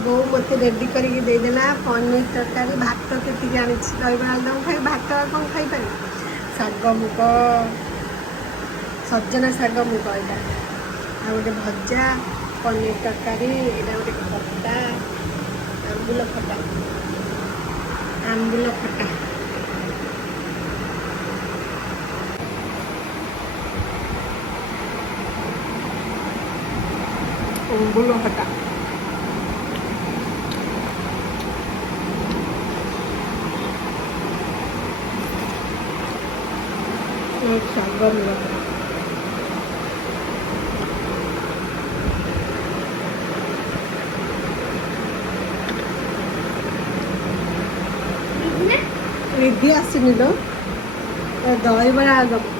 ବୋଉ ମୋତେ ରେଡ଼ି କରିକି ଦେଇଦେଲା ପନିର ତରକାରୀ ଭାତ କେତିକି ଆଣିଛି ଦହିବରା ଆଳୁଦମ୍ ଖାଇ ଭାତ ଆଉ କ'ଣ ଖାଇପାରିବି ଶାଗ ମୁଗ ସଜନା ଶାଗ ମୁଗ ଏଇଟା ଆଉ ଗୋଟେ ଭଜା ପନିର ତରକାରୀ ଏଇଟା ଗୋଟେ ଖଟା ଆମ୍ବୁଲ ଖଟା ଆମ୍ବୁଲ ଖଟା ଆମ୍ବୁଲ ଖଟା ଶାଗ ମୁଗ ନିଧି ଆସିନି ତ ଦହିବରା ଆଳୁଦମ୍